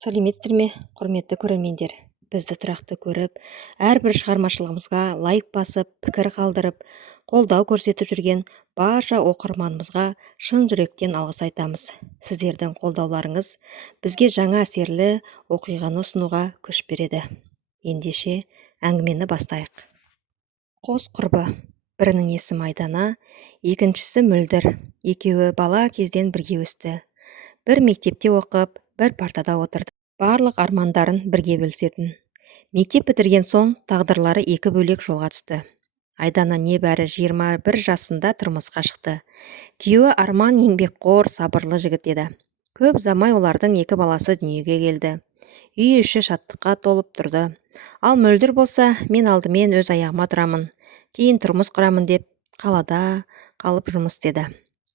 сәлеметсіздер ме, құрметті көрермендер? Бізді тұрақты көріп, әрбір шығармашылығымызға лайк басып, пікір қалдырып, қолдау көрсетіп жүрген барша оқырманымызға шын жүректен алғыс айтамыз. Сіздердің қолдауларыңыз бізге жаңа әсерлі оқиғаны ұсынуға күш береді. Ендеше әңгімені бастайық. Қос құрбы. Бірінің есімі Айдана, екіншісі Мөлдір. Екеуі бала кезден бірге өсті. Бір мектепте оқып, бір партада отырды. Барлық армандарын бірге бөлісетін. Мектеп бітірген соң тағдырлары екі бөлек жолға түсті. Айдана небәрі 21 жасында тұрмысқа шықты. Күйеуі Арман еңбекқор, сабырлы жігіт еді. Көп ұзамай олардың екі баласы дүниеге келді. Үй іші шаттыққа толып тұрды. Ал Мөлдір болса, мен алдымен өз аяғыма тұрамын, кейін тұрмыс құрамын деп қалада қалып жұмыс істеді.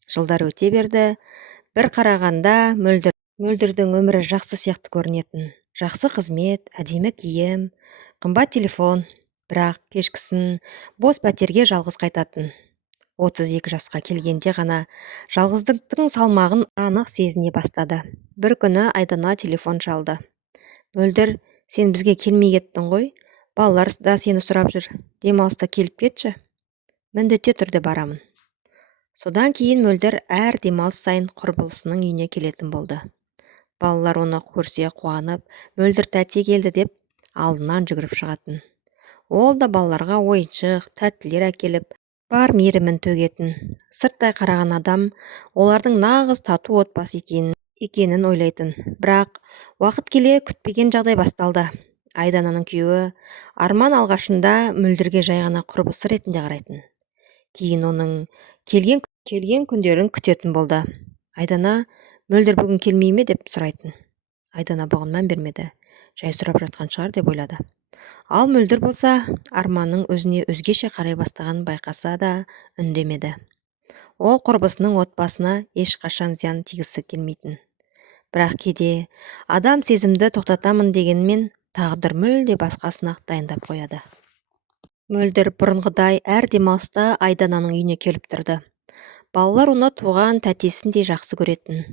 Жылдар өте берді. Бір қарағанда Мөлдірдің өмірі жақсы сияқты көрінетін. Жақсы қызмет, әдемі киім, қымбат телефон. Бірақ кешкісін бос пәтерге жалғыз қайтатын. 32 жасқа келгенде ғана жалғыздықтың салмағын анық сезіне бастады. Бір күні Айдана телефон шалды. Мөлдір, сен бізге келмей кеттің ғой? Балалар да сені сұрап жүр. Демалыста келіп кетші. Міндетті түрде барамын. Содан кейін Мөлдір әр демалыс сайын құрбылысының үйіне келетін болды. Балалар оны көрсе қуанып, Мөлдір тәте келді деп алдынан жүгіріп шығатын. Ол да балаларға ойыншық, тәттілер әкеліп, бар мейірімін төгетін. Сырттай қараған адам олардың нағыз тату отбасы екенін ойлайтын. Бірақ уақыт келе күтпеген жағдай басталды. Айдананың күйеуі Арман алғашында Мөлдірге жай ғана құрбысы ретінде қарайтын. Кейін оның келген күндерін күтетін болды. Айдана, Мөлдір бүгін келмей ме деп сұрайтын. Айдана бұған мән бермеді. Жай сұрап жатқан шығар деп ойлады. Ал Мөлдір болса, Арманның өзіне өзгеше қарай бастағанын байқаса да үндемеді. Ол құрбысының отбасына ешқашан зиян тигізгісі келмейтін. Бірақ кейде адам сезімді тоқтатамын дегенмен тағдыр мүлде басқа сынақ дайындап қояды. Мөлдір бұрынғыдай әр демалыста Айдананың үйіне келіп тұрды. Балалар оны туған тәтесіндей жақсы көретін.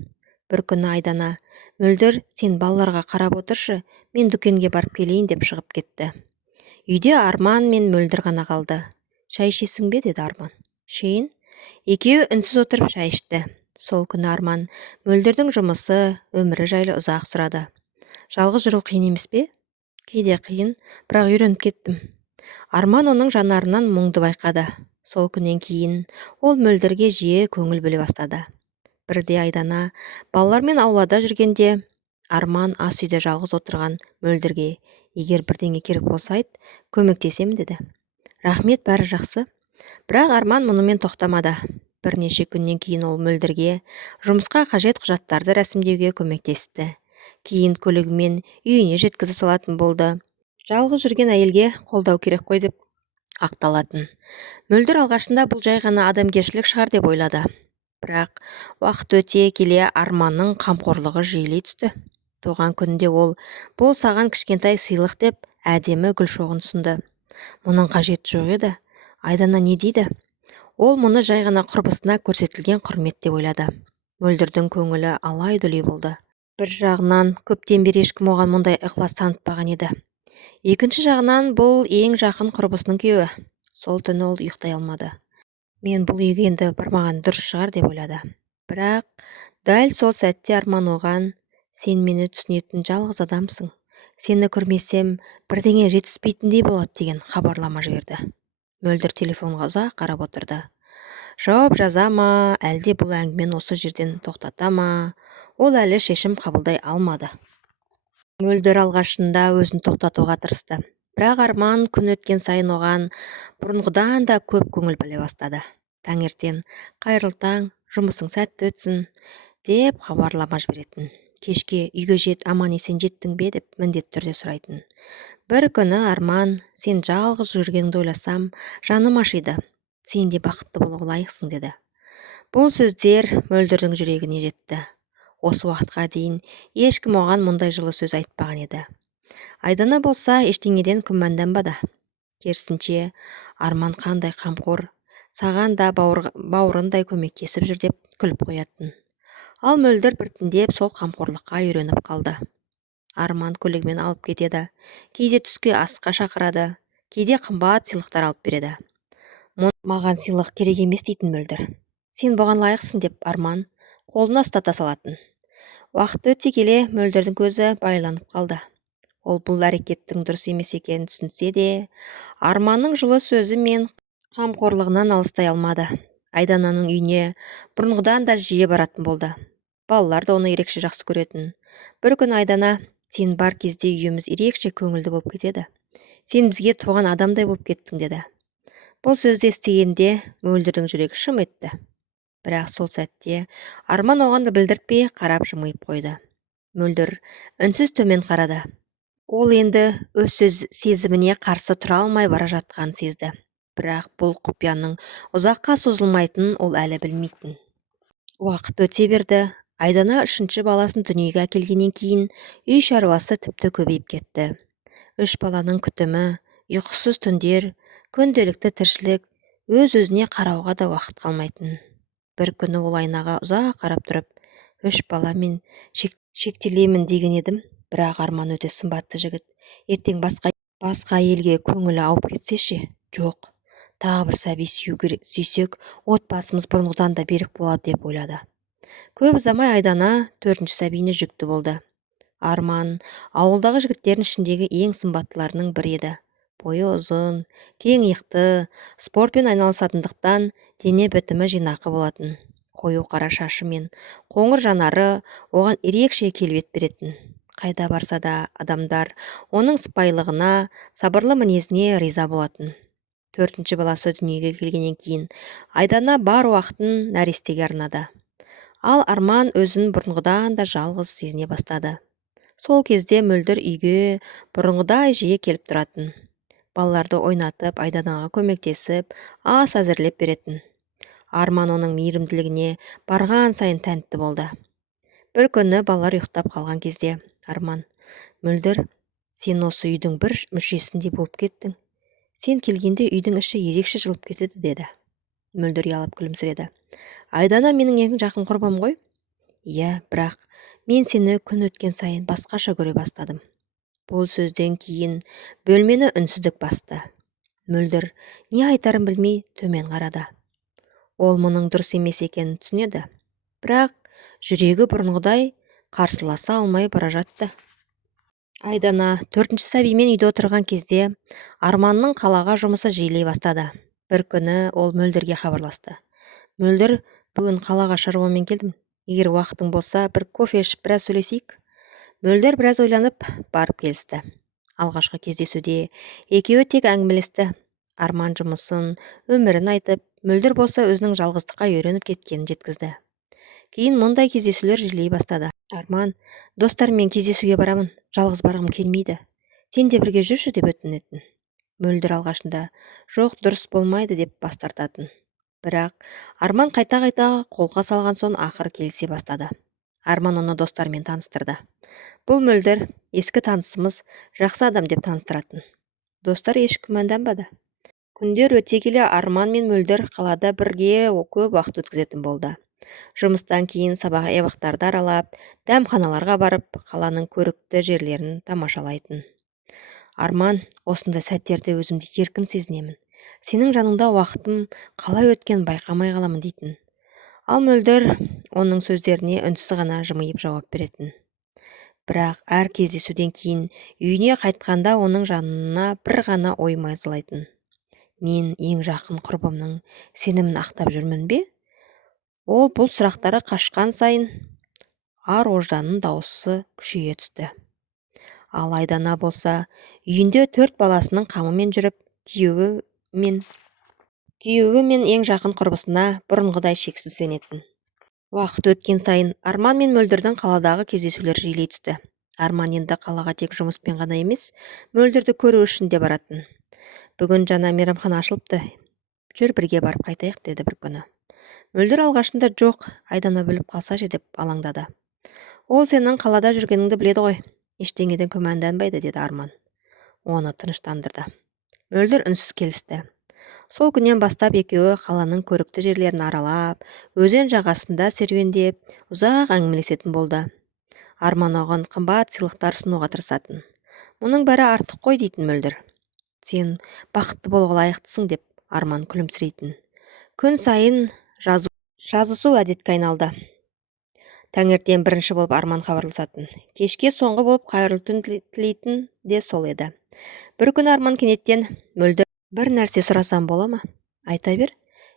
Бір күні Айдана, Мөлдір, сен балаларға қарап отыршы, мен дүкенге барып келейін деп шығып кетті. Үйде Арман мен Мөлдір ғана қалды. Шай ішесің бе деді Арман. Шейін? Екеуі үнсіз отырып шай ішті. Сол күні Арман Мөлдірдің жұмысы, өмірі жайлы ұзақ сұрады. Жалғыз жүру қиын емес пе? Кейде қиын, бірақ үйреніп кеттім. Арман оның жанарынан мұңды байқады. Сол күннен кейін ол Мөлдірге жиі көңіл бөле бастады. Бірде Айдана балалармен аулада жүргенде Арман ас үйде жалғыз отырған Мөлдірге, егер бірдеңе керек болса айт, көмектесем деді. Рахмет, бәрі жақсы. Бірақ Арман мұнымен тоқтамады. Бірнеше күннен кейін ол Мөлдірге жұмысқа қажет құжаттарды рәсімдеуге көмектесті. Кейін көлігімен үйіне жеткізіп салатын болды. Жалғыз жүрген әйелге қолдау керек қой деп ақталатын. Мөлдір алғашында бұл жай ғана адамгершілік шығар деп ойлады. Бірақ уақыт өте келе Арманның қамқорлығы жиілей түсті. Туған күнінде ол бұл саған кішкентай сыйлық деп әдемі гүл шоғын ұсынды. Мұның қажеті жоқ еді. Айдана не дейді? Ол мұны жай ғана құрбысына көрсетілген құрмет деп ойлады. Мөлдірдің көңілі алай-дүлей болды. Бір жағынан көптен бері ешкім оған мұндай ықылас танытпаған еді. Екінші жағынан бұл ең жақын құрбысының күйеуі. Сол түні ол ұйықтай алмады. Мен бұл үйге енді бармаған дұрыс шығар деп ойлады. Бірақ дәл сол сәтте Арман оған, сен мені түсінетін жалғыз адамсың. Сені көрмесем, бірдеңе жетіспейтіндей болады деген хабарлама жіберді. Мөлдір телефонға ұзақ қарап отырды. Жауап жаза ма, әлде бұл әңгімені осы жерден тоқтата ма? Ол әлі шешім қабылдай алмады. Мөлдір алғашында өзін тоқтатуға тырысты. Бірақ Арман күн өткен сайын оған бұрынғыдан да көп көңіл бөле бастады. Таңертең, қайырлы таң, жұмысың сәтті өтсін деп хабарлама жіберетін. Кешке үйге жет, аман есен жеттің бе деп міндетті түрде сұрайтын. Бір күні Арман, сен жалғыз жүргеніңді ойласам, жаным ашиды. Сен де бақытты болуға лайықсың деді. Бұл сөздер Мөлдірдің жүрегіне жетті. Осы уақытқа дейін ешкім оған мұндай жылы сөз айтпаған еді. Айдана болса ештеңеден күмәнданбады. Керісінше, Арман қандай қамқор, саған да бауырындай көмектесіп жүр деп күліп қоятын. Ал Мөлдір біртіндеп сол қамқорлыққа үйреніп қалды. Арман көлігімен алып кетеді. Кейде түске асқа шақырады, кейде қымбат сыйлықтар алып береді. Маған сыйлық керек емес дейтін мөлдір. Сен бұған лайықсың деп Арман қолына ұстата салатын. Уақыт өте келе мөлдірдің көзі байланып қалды. Ол бұл әрекеттің дұрыс емес екенін түсінсе де, Арманның жылы сөзі мен қамқорлығынан алыстай алмады. Айдананың үйіне бұрынғыдан да жиі баратын болды. Балалар да оны ерекше жақсы көретін. Бір күн Айдана: сен бар кезде үйіміз ерекше көңілді болып кетеді. Сен бізге туған адамдай болып кеттің, деді. Бұл сөзді естігенде мөлдірдің жүрегі шым етті. Бірақ сол сәтте Арман оған да білдіртпей қарап жымиып қойды. Мөлдір үнсіз төмен қарады. Ол енді өз сезіміне қарсы тұра алмай бара жатқанын сезді. Бірақ бұл құпияның ұзаққа созылмайтынын ол әлі білмейтін. Уақыт өте берді. Айдана 3-ші баласын дүниеге әкелгеннен кейін үй шаруасы тіпті көбейіп кетті. 3 баланың күтімі, ұйқысыз түндер, күнделікті тіршілік, өз-өзіне қарауға да уақыт қалмайтын. Бір күні ол айнаға ұзақ қарап тұрып, 3 баламен шектелемін деген едім. Бірақ Арман өте сымбатты жігіт. Ертең басқа елге көңілі ауып кетсеші? Жоқ. Тағы бір сәби сүйсек, отбасымыз бұрынғыдан да берік болады деп ойлады. Көп ұзамай Айдана 4-ші сәбиіне жүкті болды. Арман ауылдағы жігіттердің ішіндегі ең сымбаттыларының бірі еді. Бойы ұзын, кең иықты, спортпен айналысатындықтан дене бітімі жинақы болатын. Қою қара шашы мен қоңыр жанары оған ерекше келбет беретін. Қайда барса да адамдар оның сыпайылығына, сабырлы мінезіне риза болатын. 4-ші баласы дүниеге келгеннен кейін Айдана бар уақытын нәрестеге арнады. Ал Арман өзін бұрынғыдан да жалғыз сезіне бастады. Сол кезде мөлдір үйге бұрынғыдай жиі келіп тұратын. Балаларды ойнатып, Айданаға көмектесіп, ас әзірлеп беретін. Арман оның мейірімділігіне барған сайын тәнті болды. Бір күні балалар ұйықтап қалған кезде Арман: мөлдір, сен осы үйдің бір мүшесіндей болып кеттің. Сен келгенде үйдің іші ерекше жылып кетеді, деді. Мөлдір ұялып күлімсіреді. Айдана менің ең жақын құрбым ғой? Иә, бірақ мен сені күн өткен сайын басқаша көре бастадым. Бұл сөзден кейін бөлмені үнсіздік басты. Мөлдір не айтарын білмей төмен қарады. Ол мұның дұрыс емес екенін түсінеді. Бірақ жүрегі бұрынғыдай қарсыласа алмай бара жатты. Айдана 4-ші сәбимен үйде отырған кезде Арманның қалаға жұмысы жиілей бастады. Бір күні ол Мөлдірге хабарласты. Мөлдір, бүгін қалаға шаруамен келдім. Егер уақытың болса, бір кофе ішіп біраз сөйлесейік. Мөлдір біраз ойланып барып келісті. Алғашқы кездесуде екеуі тек әңгімелесті. Арман жұмысын, өмірін айтып, Мөлдір болса өзінің жалғыздыққа үйреніп кеткенін жеткізді. Кейін мұндай кездесулер жиілей бастады. Арман: достарыммен кездесуге барамын, жалғыз барғым келмейді. Сен де бірге жүрші, деп өтінетін. Мөлдір алғашында жоқ, дұрыс болмайды деп бас тартатын. Бірақ Арман қайта-қайта қолға салған соң ақыры келісе бастады. Арман оны достарымен таныстырды. Бұл Мөлдір ескі танысымыз, жақсы адам деп таныстыратын. Достар еш күмәнданбады. Күндер өте келе Арман мен Мөлдір қалада бірге көп уақыт өткізетін болды. Жұмыстан кейін сабақ-аяқтарды аралап, дәмханаларға барып, қаланың көрікті жерлерін тамашалайтын. Арман: осындай сәттерде өзімді еркін сезінемін. Сенің жаныңда уақытым қалай өткен байқамай қаламын, дейтін. Ал Мөлдір оның сөздеріне үнсіз ғана жымиып жауап беретін. Бірақ әр кездесуден кейін үйіне қайтқанда оның жанына бір ғана ой мазалайтын. Мен ең жақын құрбымның сенімін ақтап жүрмін бе? Ол бұл сұрақтары қашқан сайын ар-ожданның дауысы күшейе түсті. Ал Айдана болса, үйінде 4 баласының қамымен жүріп, күйеуі мен ең жақын құрбысына бұрынғыдай шексіз сенетін. Уақыт өткен сайын Арман мен Мөлдірдің қаладағы кездесулер жиілей түсті. Арман енді қалаға тек жұмыспен ғана емес, Мөлдірді көру үшін де баратын. Бүгін жаңа мейрамхана ашылыпты. Жүр бірге барып қайтайық, деді бір күні. Мөлдір алғашында жоқ, Айдана біліп қалса ше деп алаңдады. Ол сенің қалада жүргеніңді біледі ғой, ештеңеден күмәнданбайды, деді Арман. Оны тыныштандырды. Мөлдір үнсіз келісті. Сол күннен бастап екеуі қаланың көрікті жерлерін аралап, өзен жағасында серуендеп, ұзақ әңгімелесетін болды. Арман оған қымбат сыйлықтар ұсынуға тырысатын. Мұның бәрі артық қой дейтін мөлдір. Сен бақытты болуға лайықтысың деп Арман күлімсірейтін. Күн сайын жазысу әдетке айналды. Таңертең бірінші болып Арман хабарласатын. Кешке соңғы болып қайырлы түн тілейтін де сол еді. Бір күн Арман кенеттен: мөлдір, бір нәрсе сұрасам бола ма? Айта бер.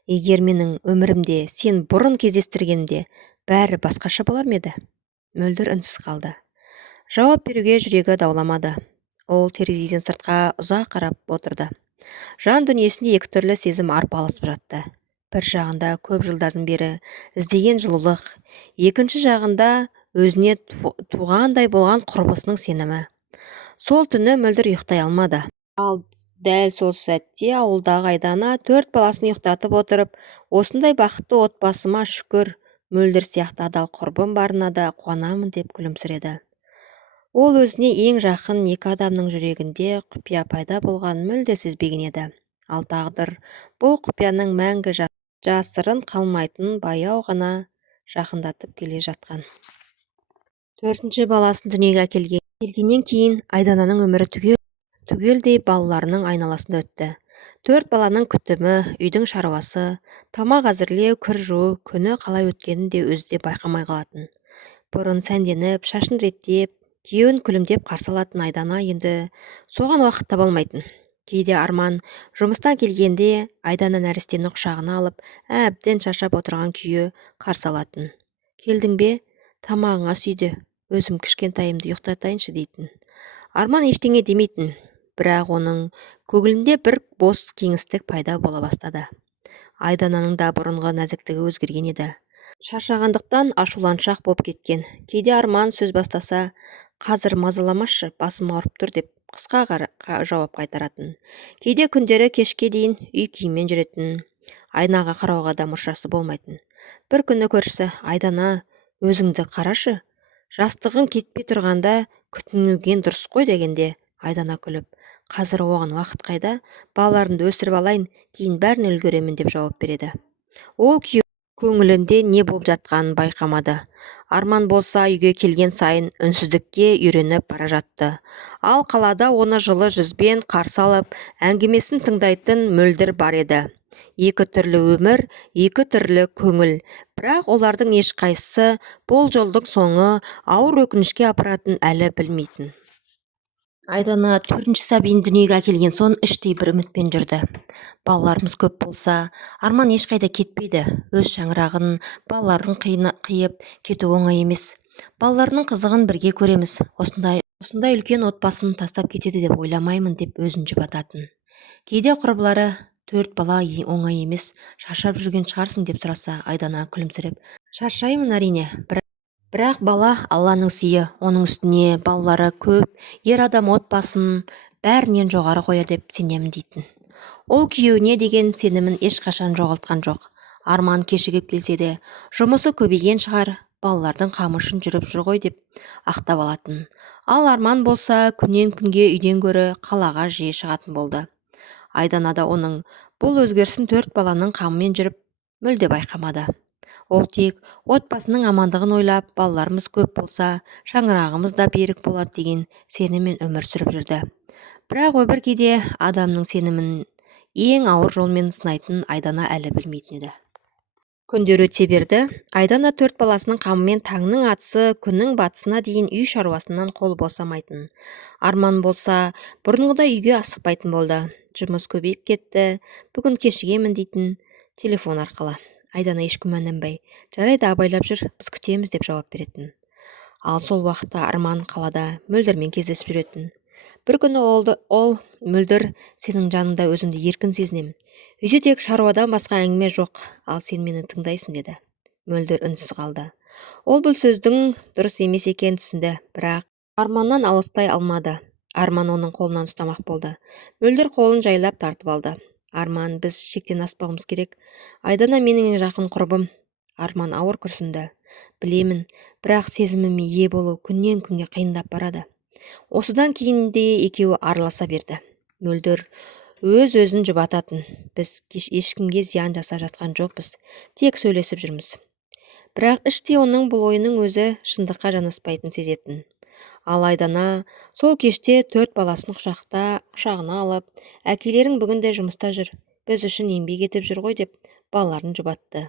Егер менің өмірімде сен бұрын кездестіргенде бәрі басқаша болар ма еді? Мөлдір үнсіз қалды. Жауап беруге жүрегі дауламады. Ол терезеден сыртқа ұзақ қарап отырды. Жан дүниесінде екі түрлі сезім арпалысып жатты. Бір жағында көп жылдардан бері іздеген жылулық, екінші жағында өзіне туғандай болған құрбысының сенімі. Сол түні мөлдір ұйықтай алмады. Ал дәл сол сәтте ауылдағы Айдана 4 баласын ұйықтатып отырып, осындай бақытты отбасыма шүкір, мөлдір сияқты адал құрбым барына да қуанамын деп күлімсіреді. Ол өзіне ең жақын екі адамның жүрегінде құпия пайда болғанын мүлде сезбеген еді. Ал тағдыр бұл құпияның мәңгі жасырын қалмайтынын баяу ғана жақындатып келе жатқан. 4-ші баласын дүниеге әкелгеннен кейін Айдананың өмірі түгелдей балаларының айналасында өтті. 4 баланың күтімі, үйдің шаруасы, тамақ әзірлеу, кір жуу, күні қалай өткенін де өзі де байқамай қалатын. Бұрын сәнденіп, шашын реттеп, күйеуін күлімдеп қарсы алатын Айдана енді соған уақыт таба алмайтын. Кейде Арман жұмыстан келгенде Айдана нәрестені құшағына алып, әбден шаршап отырған күйі қарсы алатын. Келдің бе? Тамағыңа сүйді. Өзім кішкентайымды ұйықтатайыншы дейтін. Арман ештеңе демейтін, бірақ оның көңілінде бір бос кеңістік пайда бола бастады. Айдананың да бұрынғы нәзіктігі өзгерген еді. Шаршағандықтан ашуланшақ болып кеткен. Кейде Арман сөз бастаса: қазір мазаламашы, басым ауырып тұр деп қысқа жауап қайтаратын. Кейде күндері кешке дейін үй киіммен жүретін. Айнаға қарауға да мұршасы болмайтын. Бір күні көршісі: Айдана, өзіңді қарашы, жастығың кетпей тұрғанда күтінуген дұрыс қой дегенде, Айдана күліп: қазір оған уақыт қайда, балаларымды өсіріп алайын, кейін бәрін үлгеремін деп жауап береді. Ол көңілінде не болып жатқанын байқамады. Арман болса үйге келген сайын үнсіздікке үйреніп бара жатты. Ал қалада оны жылы жүзбен қарсы алып, әңгімесін тыңдайтын мөлдір бар еді. Екі түрлі өмір, екі түрлі көңіл, бірақ олардың ешқайсысы бұл жолдың соңы ауыр өкінішке апаратын әлі білмейтін. Айдана 4-ші сәбиін дүниеге әкелген соң іштей бір үмітпен жүрді. Балаларымыз көп болса, Арман ешқайда кетпейді. Өз шаңырағын балалардың қиып кету оңай емес. Балаларының қызығын бірге көреміз. Осындай үлкен отбасын тастап кетеді деп ойламаймын деп өзін жұбататын. Кейде құрбылары: 4 бала оңай емес, шаршап жүрген шығарсың деп сұраса, Айдана күлімсіреп: шаршаймын әрине, бірақ бала Алланың сыйы, оның үстіне балалары көп, ер адам отбасын бәрінен жоғары қоя деп сенемін дейтін. Ол күйеуіне деген сенімін ешқашан жоғалтқан жоқ. Арман кешігіп келсе де, жұмысы көбейген шығар, балалардың қамы үшін жүріп жүр ғой деп ақтап алатын. Ал Арман болса күннен күнге үйден гөрі қалаға жиі шығатын болды. Айдана да оның бұл өзгерісін 4 баланың қамымен жүріп мүлде байқамады. Ол тек отбасының амандығын ойлап, балаларымыз көп болса, шаңырағымыз да берік болады деген сеніммен өмір сүріп жүрді. Бірақ өмір кейде адамның сенімін ең ауыр жолмен сынайтын Айдана әлі білмейтін еді. Күндер өте берді. Айдана 4 баласының қамымен таңның атысы, күннің батысына дейін үй шаруасынан қол босамайтын. Арман болса бұрынғыдай үйге асықпайтын болды. Жұмыс көбейіп кетті. Бүгін кешігемін дейтін телефон арқылы. Айдана еш күмәнданбай: жарайды, абайлап жүр, біз күтеміз деп жауап беретін. Ал сол уақытта Арман қалада мөлдірмен кездесіп жүретін. Бір күні ол: мөлдір, сенің жаныңда өзімді еркін сезінемін. Үйде тек шаруадан басқа әңгіме жоқ, ал сен мені тыңдайсың деді. Мөлдір үнсіз қалды. Ол бұл сөздің дұрыс емес екенін түсінді, бірақ Арманнан алыстай алмады. Арман оның қолынан ұстамақ болды. Мөлдір қолын жайлап тартып алды. Арман, біз шектен аспауымыз керек. Айдана менің ең жақын құрбым. Арман ауыр күрсінді. Білемін, бірақ сезіміме ие болу күннен күнге қиындап барады. Осыдан кейін де екеуі араласа берді. Мөлдір өз-өзін жұбататын: біз ешкімге зиян жасап жатқан жоқпыз, тек сөйлесіп жүрміз. Бірақ іштей оның бұл ойының өзі шындыққа жанаспайтын сезетін. Ал Айдана сол кеште 4 баласын құшағына алып, әкелерің бүгін де жұмыста жүр, біз үшін еңбек етіп жүр ғой деп балаларын жұбатты.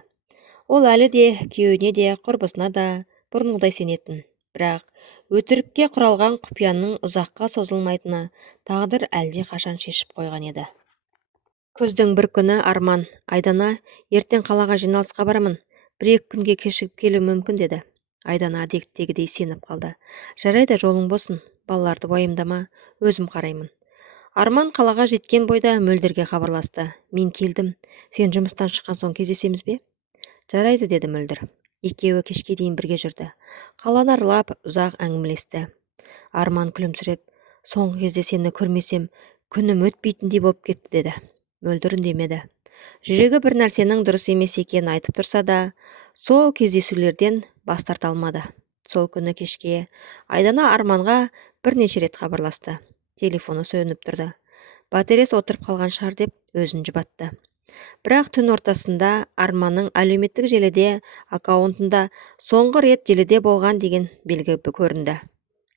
Ол әлі де күйеуіне де құрбысына да бұрынғыдай сенетін. Бірақ өтірікке құралған құпияның ұзаққа созылмайтыны тағдыр әлде қашан шешіп қойған еді. Күздің бір күні Арман: Айдана, ертең қалаға жиналысқа барамын, 1-2 күнге кешігіп келуім мүмкін деді. Айдана әдеттегідей сеніп қалды. Жарайды, жолың болсын, балаларды уайымдама, өзім қараймын. Арман қалаға жеткен бойда Мөлдірге хабарласты. Мен келдім, сен жұмыстан шыққан соң кездесеміз бе? Жарайды, деді Мөлдір. Екеуі кешке дейін бірге жүрді. Қаланы аралап ұзақ әңгімелесті. Арман күлімсіреп: соңғы кезде сені көрмесем, күнім өтпейтіндей болып кетті деді. Мөлдір үндемеді. Жүрегі бір нәрсенің дұрыс емес екенін айтып тұрса да, сол кездесулерден бас тарта алмады. Сол күні кешке Айдана Арманға бірнеше рет хабарласты. Телефоны сөніп тұрды. Батареясы отырып қалған шығар деп өзін жұбатты. Бірақ түн ортасында Арманның әлеуметтік желіде аккаунтында соңғы рет желіде болған деген белгі көрінді.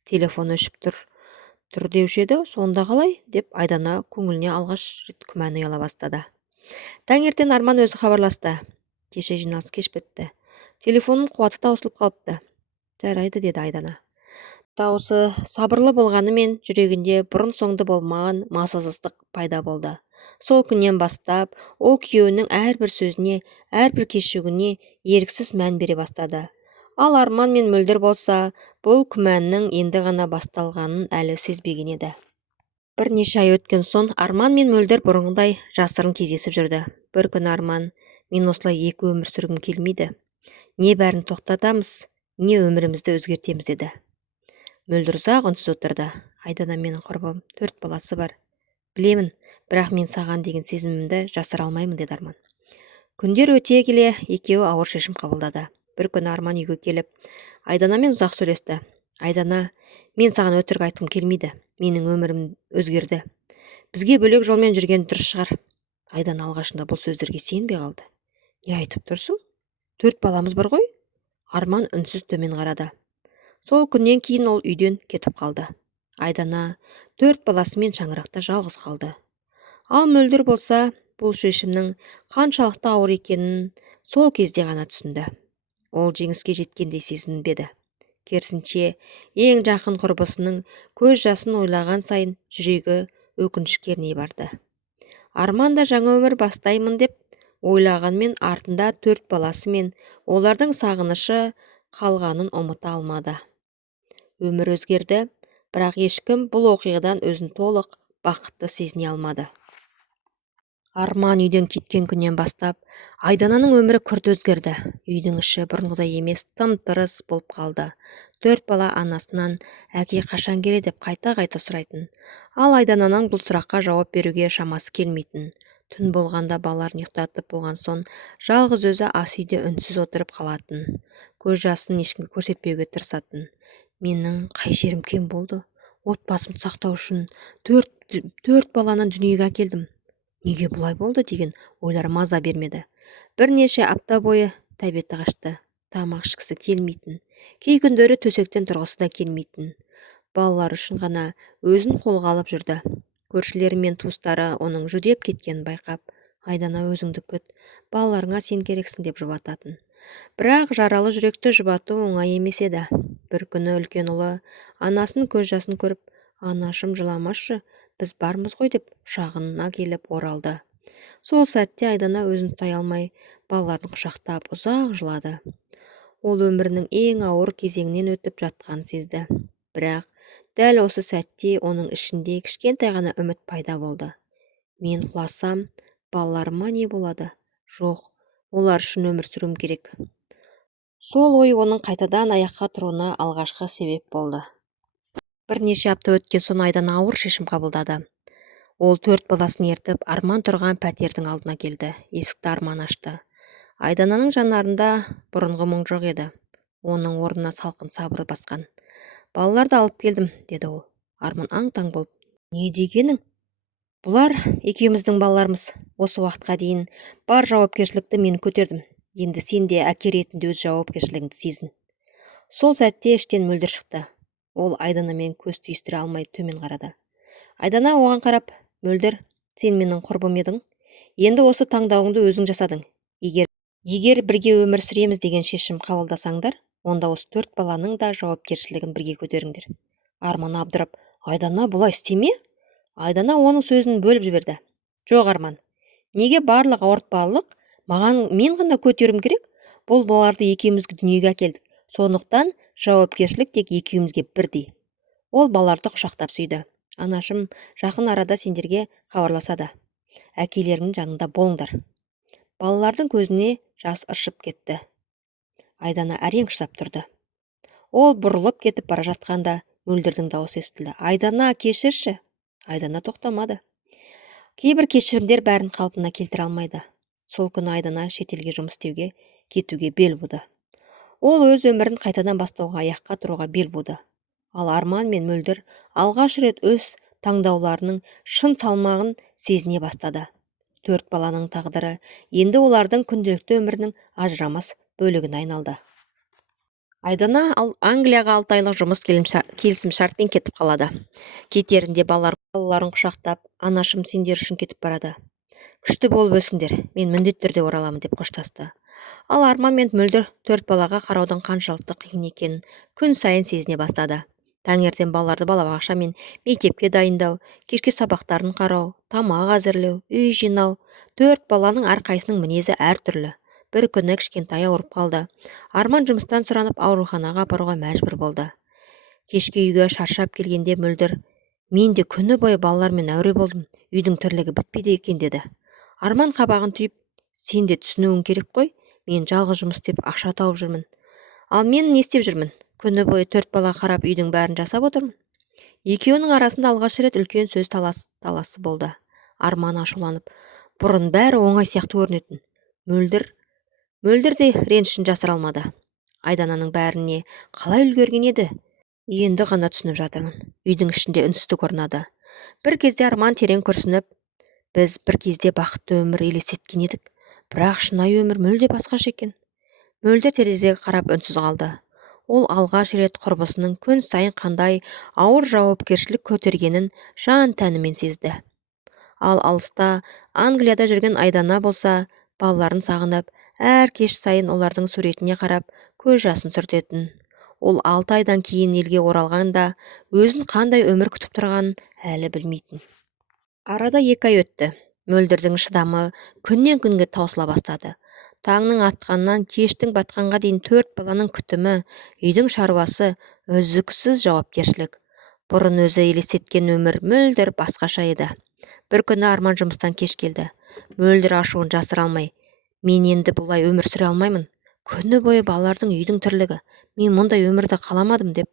Телефоны өшіп тұр деуші еді, сонда қалай деп Айдана көңіліне алғаш рет күмән ұяла бастады. Таңертең Арман өзі хабарласты. Кеше жиналыс кеш бітті. Телефонның қуаты таусылып қалыпты. Жарайды, деді Айдана. Дауысы сабырлы болғанымен жүрегінде бұрын соңды болмаған мазасыздық пайда болды. Сол күннен бастап ол күйеуінің әрбір сөзіне, әрбір кешігуіне еріксіз мән бере бастады. Ал Арман мен Мөлдір болса, бұл күмәннің енді ғана басталғанын әлі сезбеген еді. Бірнеше ай өткен соң Арман мен Мөлдір бұрынғыдай жасырын кездесіп жүрді. Бір күні Арман: мен осылай 2 өмір сүргім келмейді. Не бәрін тоқтатамыз, не өмірімізді өзгертеміз деді. Мөлдір ұзақ үнсіз отырды. Айдана менің құрбым, 4 баласы бар. Білемін, бірақ мен саған деген сезімімді жасыра алмаймын, деді Арман. Күндер өте келе екеуі ауыр шешім қабылдады. Бір күні Арман үйге келіп Айданамен ұзақ сөйлесті. Айдана, мен саған өтірік айтқым келмейді. Менің өмірім өзгерді. Бізге бөлек жолмен жүрген дұрыс шығар. Айдана алғашында бұл сөздерге сенбей қалды. Не айтып тұрсың? 4 баламыз бар ғой? Арман үнсіз төмен қарады. Сол күннен кейін ол үйден кетіп қалды. Айдана 4 баласымен шаңырақта жалғыз қалды. Ал Мөлдір болса, бұл шешімнің қаншалықты ауыр екенін сол кезде ғана түсінді. Ол жеңіске жеткендей сезінбеді. Керісінше, ең жақын құрбысының көз жасын ойлаған сайын жүрегі өкінішке керней барды. Арман да жаңа өмір бастаймын деп ойлағанмен артында 4 баласы мен олардың сағынышы қалғанын ұмыта алмады. Өмір өзгерді, бірақ ешкім бұл оқиғадан өзін толық бақытты сезіне алмады. Арман үйден кеткен күннен бастап Айдананың өмірі күрт өзгерді. Үйдің іші бұрынғыдай емес, тым-тырыс болып қалды. 4 бала анасынан әке қашан келеді деп қайта-қайта сұрайтын. Ал Айдананың бұл сұраққа жауап беруге шамасы келмейтін. Түн болғанда балаларын ұйықтатып болған соң жалғыз өзі ас үйде үнсіз отырып қалатын. Көз жасын ешкімге көрсетпеуге тырысатын. Менің қай жерім кем болды? Отбасымды сақтау үшін 4 баланы дүниеге әкелдім. Неге бұлай болды деген ойлар маза бермеді. Бірнеше апта бойы тәбеті қашты. Тамақ ішкісі келмейтін. Кей күндері төсектен тұрғысы да келмейтін. Балалар үшін ғана өзін қолға алып жүрді. Көршілері мен туыстары оның жүдеп кеткенін байқап, Айдана өзіңді күт, балаларыңа сен керексің деп жұбататын. Бірақ жаралы жүректі жұбату оңай емес еді. Бір күні үлкен ұлы анасының көз жасын көріп, анашым жыламашы, біз бармыз ғой деп құшағына келіп оралды. Сол сәтте Айдана өзін ұстай алмай, балаларын құшақтап ұзақ жылады. Ол өмірінің ең ауыр кезеңінен өтіп жатқанын сезді. Бірақ дәл осы сәтте оның ішінде кішкентай ғана үміт пайда болды. Мен құласам, балаларыма не болады? Жоқ, олар үшін өмір сүруім керек. Сол ой оның қайтадан аяққа тұруына алғашқы себеп болды. Бірнеше апта өткен соң Айдана ауыр шешім қабылдады. Ол 4 баласын ертіп Арман тұрған пәтердің алдына келді. Есікті Арман ашты. Айдананың жанарында бұрынғы мұң жоқ еді. Оның орнына салқын сабыр басқан. Балаларды алып келдім, деді ол. Арман аң-таң болып. Не дегенің? Бұлар екеуміздің балаларымыз. Осы уақытқа дейін бар жауапкершілікті мен көтердім. Енді сен де әке ретінде өз жауапкершілігіңді сезін. Сол сәтте іштен мөлдір шықты. Ол Айданамен көз түйістіре алмай төмен қарады. Айдана оған қарап, мөлдір, сен менің құрбым едің. Енді осы таңдауыңды өзің жасадың. Егер бірге өмір сүреміз деген шешім қабылдасаңдар, онда осы 4 баланың да жауапкершілігін бірге көтеріңдер. Арман абдырап, Айдана бұлай істеме? Айдана оның сөзін бөліп жіберді. Жоқ, Арман, неге барлық ауыртпалық мен ғана көтерім керек? Бұл балаларды екеумізге дүниеге әкелдік. Сондықтан жауапкершілік тек екеумізге бірдей. Ол балаларды құшақтап сүйді. Анашым жақын арада сендерге хабарласады. Әкелеріңнің жанында болыңдар. Балалардың көзіне жас ыршып кетті. Айдана әрең шыдап тұрды. Ол бұрылып кетіп бара жатқанда мөлдірдің дауысы естілді. Айдана, кешірші. Айдана тоқтамады. Кейбір кешірімдер бәрін қалпына келтіре алмайды. Сол күні Айдана шетелге жұмыс істеуге кетуге бел буды. Ол өз өмірін қайтадан бастауға, аяққа тұруға бел буды. Ал Арман мен мөлдір алғаш рет өз таңдауларының шын салмағын сезіне бастады. 4 баланың тағдыры енді олардың күнделікті өмірінің ажырамас бөлігіне айналды. Айдана Англияға 6 айлық жұмыс келісімшартпен кетіп қалады. Кетерінде балаларын құшақтап, анашым сендер үшін кетіп барады. Күшті болып өсіңдер, мен міндетті түрде ораламын деп қоштасты. Ал Арман мен мөлдір 4 балаға қараудың қаншалықты қиын екенін күн сайын сезіне бастады. Таңертең балаларды балабақша мен мектепке дайындау, кешке сабақтарын қарау, тамақ әзірлеу, үй жинау. 4 баланың әрқайсының мінезі әртүрлі. Бір күні кішкентай ауырып қалды. Арман жұмыстан сұранып ауруханаға апаруға мәжбүр болды. Кешке үйге шаршап келгенде мөлдір, мен де күні бойы балалармен әуре болдым, үйдің тірлігі бітпейді екен деді. Арман қабағын түйіп, сен де түсінуің керек қой, мен жалғыз жұмыс істеп ақша тауып жүрмін. Ал мен не істеп жүрмін? Күні бойы 4 бала қарап үйдің бәрін жасап отырмын. Екеуінің арасында алғаш рет үлкен сөз таласы болды. Арман ашуланып, бұрын бәрі оңай сияқты көрінетін. Мөлдір де ренішін жасыра алмады. Айдананың бәріне қалай үлгерген еді? Енді ғана түсініп жатырмын. Үйдің ішінде үнсіздік орнады. Бір кезде Арман терең күрсініп, біз бір кезде бақытты өмір елестеткен едік, бірақ шынайы өмір мүлде басқаша екен. Мөлдір терезеге қарап үнсіз қалды. Ол алғаш рет құрбысының күн сайын қандай ауыр жауапкершілік көтергенін жан тәнімен сезді. Ал алыста Англияда жүрген Айдана болса, балаларын сағынып, әр кеш сайын олардың суретіне қарап, көз жасын сүртетін. Ол 6 айдан кейін елге оралғанда, өзін қандай өмір күтіп тұрғанын әлі білмейтін. Арада 2 ай өтті. Мөлдірдің шыдамы күннен күнге таусыла бастады. Таңның атқаннан кештің батқанға дейін 4 баланың күтімі, үйдің шаруасы, үздіксіз жауапкершілік. Бұрын өзі елестеткен өмір мөлдір басқаша еді. Бір күні Арман жұмыстан кеш келді. Мөлдір ашуын жасыра алмай, мен енді бұлай өмір сүре алмаймын. Күні бойы балалардың үйдің тірлігі, мен мұндай өмірді қаламадым деп.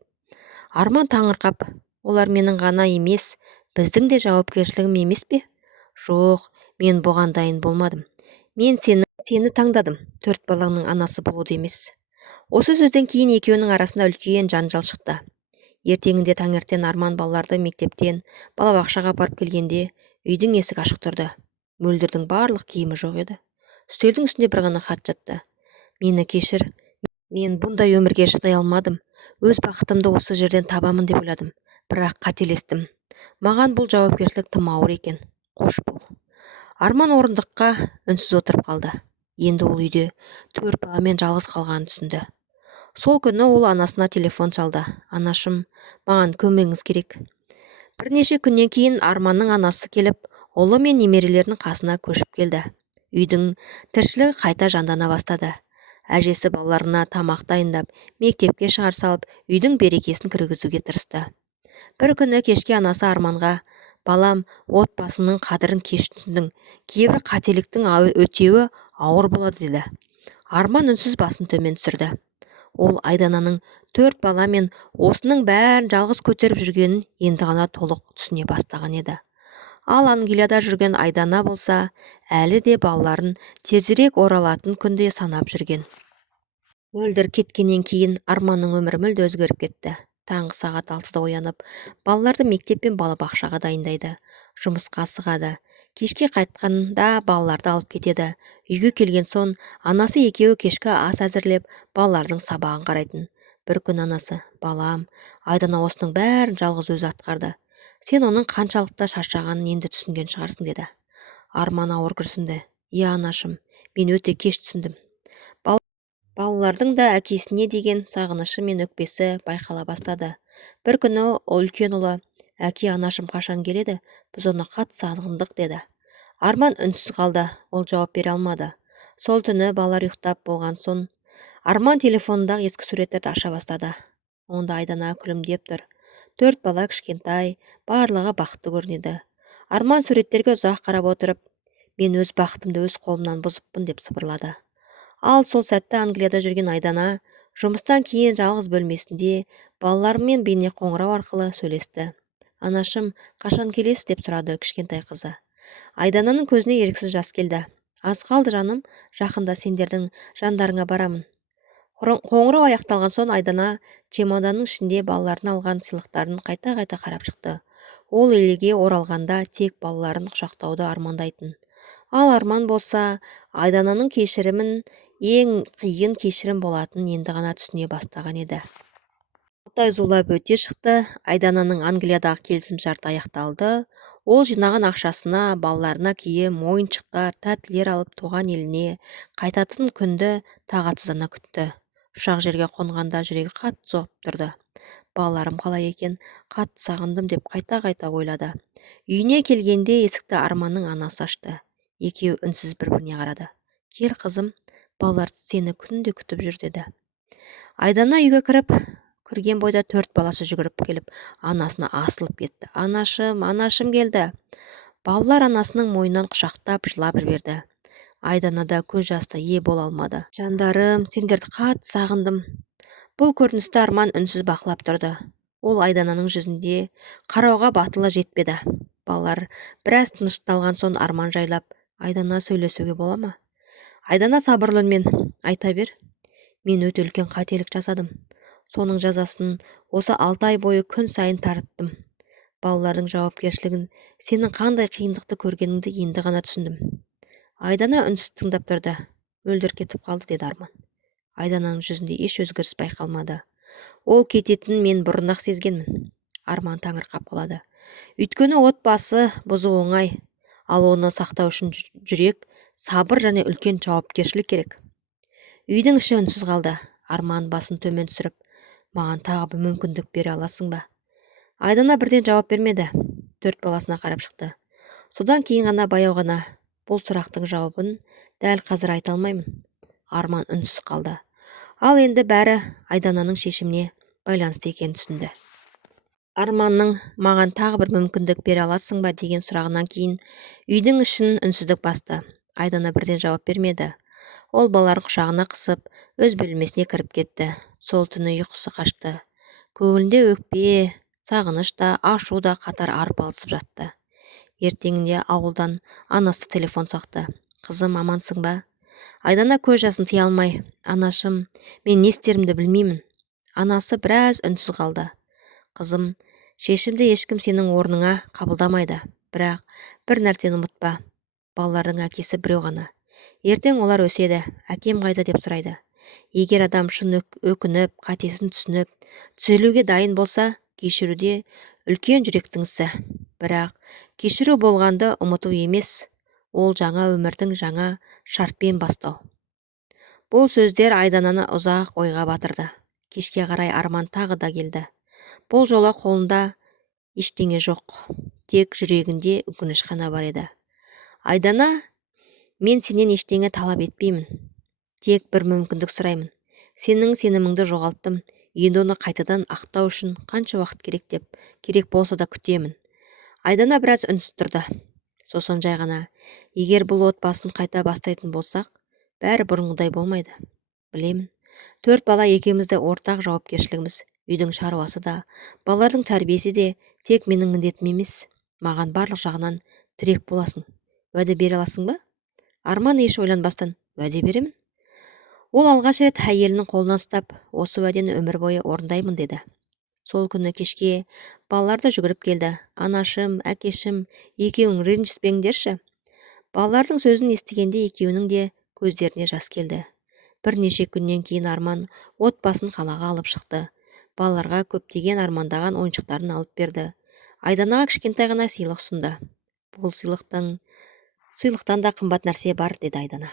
Арман таңырқап, олар менің ғана емес, біздің де жауапкершілігім емес пе? Жоқ, мен бұған дайын болмадым. Мен сені таңдадым, 4 баланың анасы болуды емес. Осы сөзден кейін екеуінің арасында үлкен жанжал шықты. Ертеңінде таңертең Арман балаларды мектептен балабақшаға апарып келгенде үйдің есігі ашық тұрды. Мөлдірдің барлық киімі жоқ еді. Үстелдің үстінде бір ғана хат жатты. Мені кешір, мен бұндай өмірге шыдай алмадым. Өз бақытымды осы жерден табамын деп ойладым, бірақ қателестім. Маған бұл жауапкершілік тым ауыр екен. Қош бол. Арман орындыққа үнсіз отырып қалды. Енді ол үйде 4 баламен жалғыз қалғанын түсінді. Сол күні ол анасына телефон шалды. Анашым, маған көмегіңіз керек. Бірнеше күннен кейін Арманның анасы келіп, ұлы мен немерелерінің қасына көшіп келді. Үйдің тіршілігі қайта жандана бастады. Әжесі балаларына тамақ дайындап, мектепке шығар салып, үйдің берекесін кіргізуге тырысты. Бір күні кешке анасы Арманға, балам, отбасының қадірін кеш түсіндің, кейбір қателіктің өтеуі ауыр болады деді. Арман үнсіз басын төмен түсірді. Ол Айдананың 4 бала мен осының бәрін жалғыз көтеріп жүргенін енді ғана толық түсіне бастаған еді. Ал Англияда жүрген Айдана болса, әлі де балаларын тезірек оралатын күнде санап жүрген. Мөлдір кеткеннен кейін Арманның өмірі мүлде өзгеріп кетті. Таңғы сағат 6-да оянып, балаларды мектеп пен балабақшаға дайындайды. Жұмысқа асығады. Кешке қайтқанда балаларды алып кетеді. Үйге келген соң анасы екеуі кешкі ас әзірлеп, балалардың сабағын қарайтын. Бір күн анасы: балам, Айдана осының бәрін жалғыз өзі атқарды. Сен оның қаншалықты шаршағанын енді түсінген шығарсың, деді. Арман ауыр күрсінді. Иә анашым, мен өте кеш түсіндім. Балалардың да әкесіне деген сағынышы мен өкпесі байқала бастады. Бір күні үлкен ұлы: әке, анашым қашан келеді? Біз оны қатты сағындық, деді. Арман үнсіз қалды. Ол жауап бере алмады. Сол түні балалар ұйықтап болған соң Арман телефонындағы ескі суреттерді аша бастады. Онда Айдана күлімдеп тұр. 4 бала кішкентай, барлығы бақытты көрінеді. Арман суреттерге ұзақ қарап отырып: мен өз бақытымды өз қолымнан бұзыппын, деп сыбырлады. Ал сол сәтті Англияда жүрген Айдана жұмыстан кейін жалғыз бөлмесінде балаларымен бейне қоңырау арқылы сөйлесті. Анашым, қашан келесіз? Деп сұрады кішкентай қызы. Айдананың көзіне еріксіз жас келді. Аз қалды жаным, жақында сендердің жандарыңа барамын. Қоңырау аяқталған соң Айдана чемоданның ішінде балаларын алған сыйлықтарын қайта-қайта қарап шықты. Ол елге оралғанда тек балаларын құшақтауды армандайтын. Ал Арман болса, Айдананың кешірімін ең қиын кешірім болатынын енді ғана түсіне бастаған еді. Алтай зулап өте шықты. Айдананың Англиядағы келісімшарты аяқталды. Ол жинаған ақшасына балаларына киім, ойыншықтар, тәттілер алып туған еліне қайтатын күнді тағатсыздана күтті. Ұшақ жерге қонғанда жүрегі қатты соғып тұрды. Балаларым қалай екен, қатты сағындым, деп қайта-қайта ойлады. Үйіне келгенде есікті Арманның анасы ашты. Екеуі үнсіз бір-біріне қарады. Кел қызым, балалар сені күнде күтіп жүр, деді. Айдана үйге кірген бойда 4 баласы жүгіріп келіп, анасына асылып кетті. Анашым, анашым келді. Балалар анасының мойнынан құшақтап жылап жіберді. Айдана да көз жасына ие бола алмады. Жандарым, сендерді қатты сағындым. Бұл көріністі Арман үнсіз бақылап тұрды. Ол Айдананың жүзінде қарауға батылы жетпеді. Балалар біраз тынышталған соң Арман жайлап: Айдана, сөйлесуге бола ма? Айдана сабырлы үнмен: айта бер. Мен өте үлкен қателік жасадым. Соның жазасын осы 6 ай бойы күн сайын тарттым. Балалардың жауапкершілігін, сенің қандай қиындықты көргеніңді енді ғана түсіндім. Айдана үнсіз тыңдап тұрды. Өлдір кетіп қалды, деді Арман. Айдананың жүзінде еш өзгеріс байқалмады. Ол кететінін мен бұрын-ақ сезгенмін. Арман таңырқап қалады. Өйткені отбасы бұзу оңай, ал оны сақтау үшін жүрек, сабыр және үлкен жауапкершілік керек. Үйдің іші үнсіз қалды. Арман басын төмен түсіріп: маған тағы бір мүмкіндік бере аласың ба? Айдана бірден жауап бермеді. 4 баласына қарап шықты. Содан кейін ғана баяу ғана: бұл сұрақтың жауабын дәл қазір айта алмаймын. Арман үнсіз қалды. Ал енді бәрі Айдананың шешіміне байланысты екенін түсінді. Арманның маған тағы бір мүмкіндік бере аласың ба деген сұрағынан кейін үйдің ішін үнсіздік басты. Айдана бірден жауап бермеді. Ол балаларын құшағына қысып, өз бөлмесіне кіріп кетті. Сол түні ұйқысы қашты. Көңілінде өкпе, сағыныш та, ашу да қатар арпалысып жатты. Ертеңінде ауылдан анасы телефон соқты. Қызым, амансың ба? Айдана көз жасын тыя алмай: анашым, мен не істерімді білмеймін. Анасы біраз үнсіз қалды. Қызым, шешімді ешкім сенің орныңа қабылдамайды. Бірақ бір нәрсені ұмытпа. Балалардың әкесі біреу ғана. Ертең олар өседі. Әкем қайда деп сұрайды. Егер адам шын өкініп, қатесін түсініп, түзелуге дайын болса, кешіруде үлкен жүректің ісі. Бірақ кешіру болғанды ұмыту емес, ол жаңа өмірдің жаңа шартпен бастау. Бұл сөздер Айдананы ұзақ ойға батырды. Кешке қарай Арман тағы да келді. Бұл жолы қолында ештеңе жоқ, тек жүрегінде өкініш қана бар еді. Айдана, мен сенен ештеңе талап етпеймін. Тек бір мүмкіндік сұраймын. Сенің сеніміңді жоғалттым. Енді оны қайтадан ақтау үшін қанша уақыт керек болса да күтемін. Айдана біраз үнсіз тұрды. Сосын жай ғана: егер бұл отбасын қайта бастайтын болсақ, бәрі бұрынғыдай болмайды. Білемін. 4 бала екеумізде ортақ жауапкершілігіміз. Үйдің шаруасы да, балалардың тәрбиесі де тек менің міндетім емес. Маған барлық жағынан тірек боласың. Уәде бере аласың ба? Арман еш ойланбастан: уәде беремін. Ол алғаш рет әйелінің қолынан ұстап, осы уәдені өмір бойы орындаймын, деді. Сол күні кешке балалар да жүгіріп келді. Анашым, әкешім, екеуің ренжіспеңдерші. Балалардың сөзін естігенде екеуінің де көздеріне жас келді. Бірнеше күннен кейін Арман отбасын қалаға алып шықты. Балаларға көптеген армандаған ойыншықтарын алып берді. Айданаға кішкентай ғана сыйлық ұсынды. Бұл сыйлықтан да қымбат нәрсе бар, деді Айдана.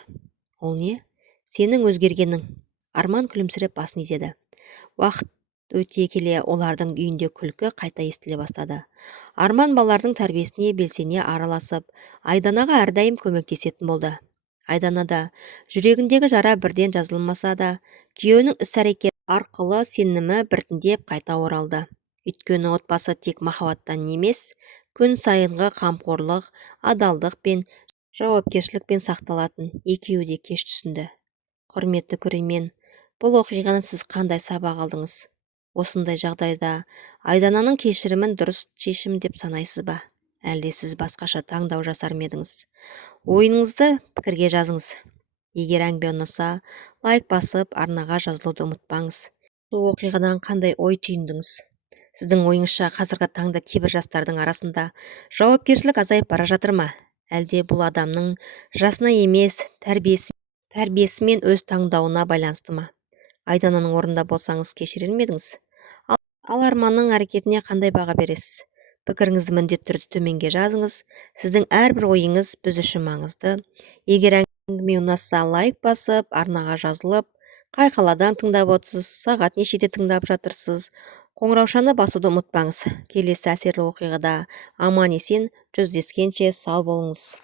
Ол не? Сенің өзгергенің. Арман күлімсіреп басын изеді. Уақыт өте келе олардың үйінде күлкі қайта естіле бастады. Арман балалардың тәрбиесіне белсене араласып, Айданаға әрдайым көмектесетін болды. Айдана да жүрегіндегі жара бірден жазылмаса да, күйеуінің іс-әрекеті арқылы сенімі біртіндеп қайта оралды. Өйткені отбасы тек махаббаттан емес, күн сайынғы қамқорлық, адалдық пен жауапкершілікпен сақталатын, екеуі де кеш түсінді. Құрметті көрермен, бұл оқиғаны сіз қандай сабақ алдыңыз? Осындай жағдайда Айдананың кешірімін дұрыс шешім деп санайсыз ба? Әлде сіз басқаша таңдау жасар ма едіңіз? Ойыңызды пікірге жазыңыз. Егер әңгіме ұнаса, лайк басып, арнаға жазылуды ұмытпаңыз. Бұл оқиғадан қандай ой түйіндіңіз? Сіздің ойыңызша қазіргі таңда кейбір жастардың арасында жауапкершілік азайып бара жатыр ма? Әлде бұл адамның жасына емес, тәрбиесі мен өз таңдауына байланысты ма? Айдананың орнында болсаңыз кешірер ме едіңіз? Ал Арманның әрекетіне қандай баға бересіз? Пікіріңізді міндетті түрде төменге жазыңыз. Сіздің әрбір ойыңыз біз үшін маңызды. Егер әңгіме ұнаса, лайк басып, арнаға жазылып, қай қаладан тыңдап отырсыз, сағат нешеде тыңдап жатырсыз, қоңыраушаны басуды ұмытпаңыз. Келесі әсерлі оқиғада аман есен жүздескенше сау болыңыз.